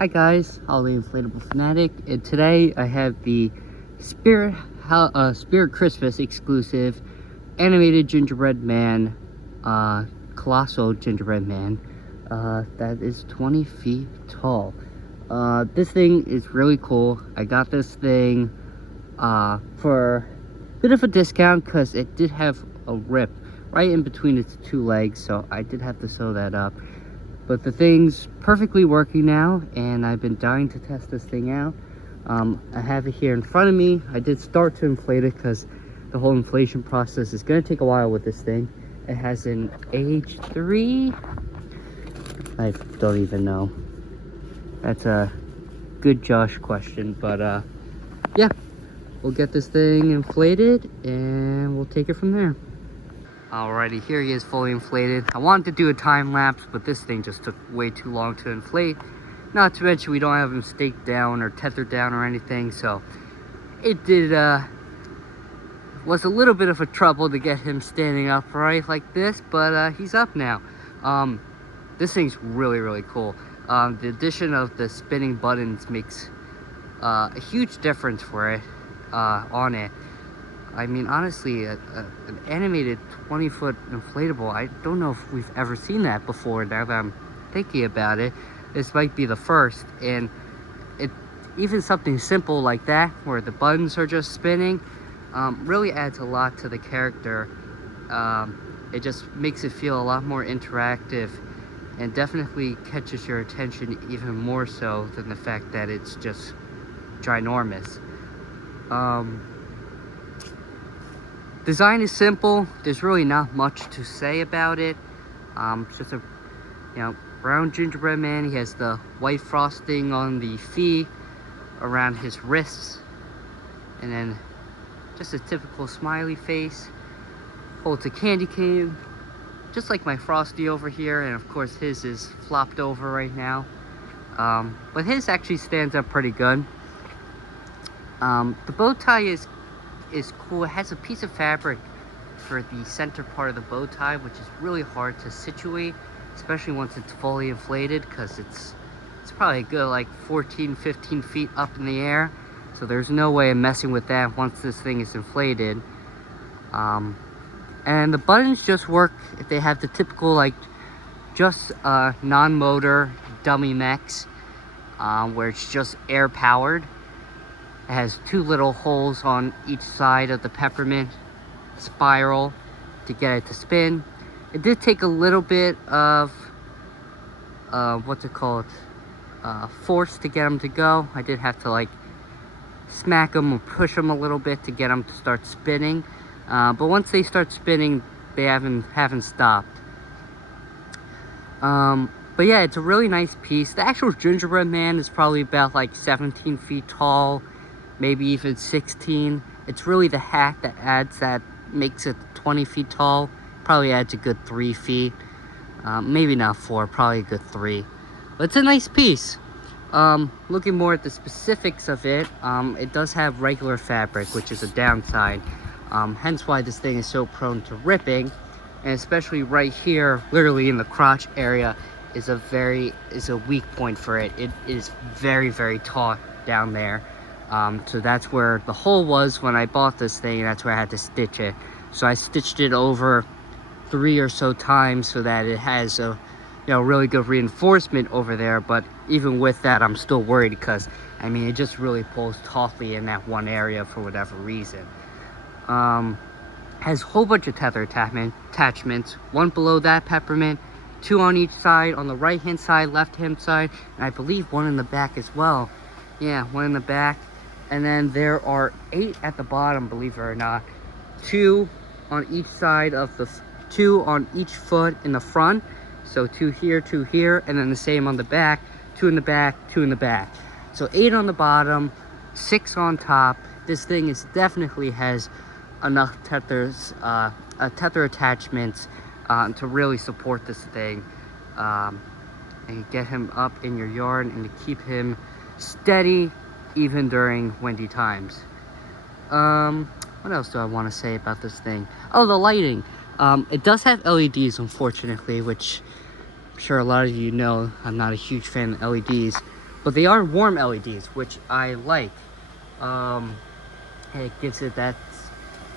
Hi guys, all the Inflatable Fanatic, and today I have the Spirit Christmas exclusive animated gingerbread man, Colossal gingerbread man, that is 20 feet tall. This thing is really cool. I got this thing for a bit of a discount because it did have a rip right in between its two legs, so I did have to sew that up. But the thing's perfectly working now, and I've been dying to test this thing out. I have it here in front of me. I did start to inflate it because the whole inflation process is going to take a while with this thing. It has an age 3. I don't even know. That's a good Josh question, but yeah, we'll get this thing inflated and we'll take it from there. Alrighty, here he is fully inflated. I wanted to do a time lapse, but this thing just took way too long to inflate. Not to mention we don't have him staked down or tethered down or anything, so it did was a little bit of a trouble to get him standing upright like this, but he's up now. This thing's really cool. The addition of the spinning buttons makes a huge difference for it on it. I mean, honestly, an animated 20-foot inflatable, I don't know if we've ever seen that before. Now that I'm thinking about it, this might be the first. And even something simple like that, where the buttons are just spinning, really adds a lot to the character. It just makes it feel a lot more interactive and definitely catches your attention even more so than the fact that it's just ginormous. Design is simple. There's really not much to say about it. It's just a brown gingerbread man. He has the white frosting on the feet, around his wrists, and then just a typical smiley face. Holds a candy cane, just like my Frosty over here, and of course his is flopped over right now. But his actually stands up pretty good. The bow tie is cool. It has a piece of fabric for the center part of the bow tie, which is really hard to situate, especially once it's fully inflated, because it's probably a good like 14-15 feet up in the air, so there's no way of messing with that once this thing is inflated. And the buttons just work if they have the typical like just non-motor dummy mechs, where it's just air powered. It has 2 little holes on each side of the peppermint spiral to get it to spin. It did take a little bit of force to get them to go. I did have to like smack them or push them a little bit to get them to start spinning. But once they start spinning, they haven't stopped. But yeah, it's a really nice piece. The actual gingerbread man is probably about like 17 feet tall, maybe even 16. It's really the hat that makes it 20 feet tall. Probably adds a good 3 feet. Maybe not 4, probably a good 3. But it's a nice piece. Looking more at the specifics of it, it does have regular fabric, which is a downside. Hence why this thing is so prone to ripping. And especially right here, literally in the crotch area, is a weak point for it. It is very taut down there. So that's where the hole was when I bought this thing, and that's where I had to stitch it. So I stitched it over 3 or so times so that it has a really good reinforcement over there. But even with that, I'm still worried because I mean it just really pulls tautly in that one area for whatever reason. Has a whole bunch of tether attachments, 1 below that peppermint, 2 on each side, on the right hand side, left hand side, and I believe 1 in the back as well. Yeah, 1 in the back. And then there are 8 at the bottom, believe it or not. 2 on each side of 2 on each foot in the front. So 2 here, 2 here, and then the same on the back. 2 in the back, 2 in the back. So 8 on the bottom, 6 on top. This thing definitely has enough tether attachments to really support this thing, and get him up in your yard and to keep him steady even during windy times. What else do I want to say about this thing? Oh, the lighting. It does have LEDs, unfortunately, which I'm sure a lot of you know I'm not a huge fan of LEDs. but they are warm LEDs, which I like. It gives it that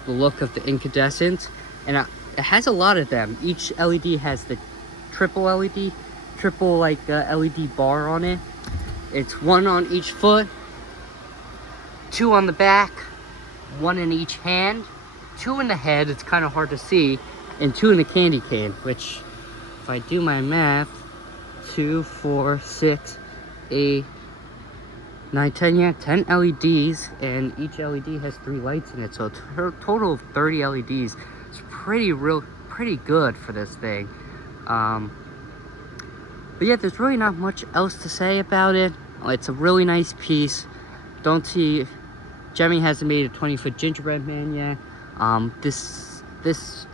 the look of the incandescent, and it has a lot of them. Each LED has the triple LED, triple like LED bar on it. It's one on each foot, two on the back, one in each hand, two in the head, it's kind of hard to see, and two in the candy cane, which, if I do my math, 2, 4, 6, 8, 9, 10, yeah, 10 LEDs, and each LED has 3 lights in it, so a total of 30 LEDs. It's pretty good for this thing. But yeah, there's really not much else to say about it. It's a really nice piece. Jemmy hasn't made a 20-foot gingerbread man yet. This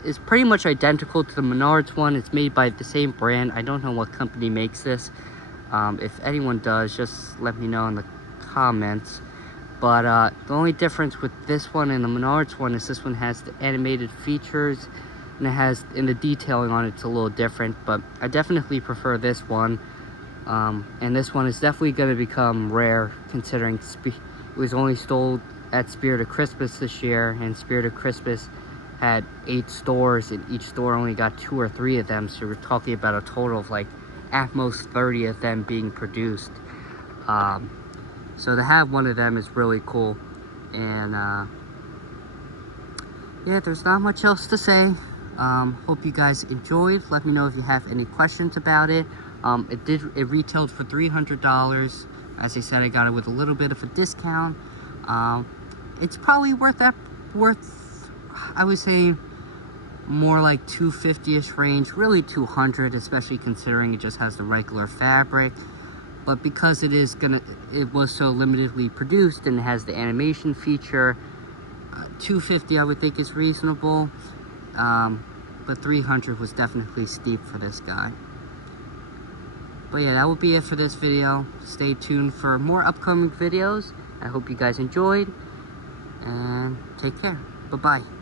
is pretty much identical to the Menards one. It's made by the same brand. I don't know what company makes this. If anyone does, just let me know in the comments. But the only difference with this one and the Menards one is this one has the animated features, and the detailing on it's a little different. But I definitely prefer this one. And this one is definitely going to become rare, considering it was only sold at Spirit of Christmas this year, and Spirit of Christmas had 8 stores, and each store only got 2 or 3 of them, so we're talking about a total of like at most 30 of them being produced. So to have one of them is really cool. And yeah, there's not much else to say. Hope you guys enjoyed. Let me know if you have any questions about it. It retailed for $300. As I said, I got it with a little bit of a discount. It's probably worth, I would say, more like $250-ish range, really $200, especially considering it just has the regular fabric. But because it was so limitedly produced and it has the animation feature, $250 I would think is reasonable. But $300 was definitely steep for this guy. But yeah, that would be it for this video. Stay tuned for more upcoming videos. I hope you guys enjoyed, and take care. Bye-bye.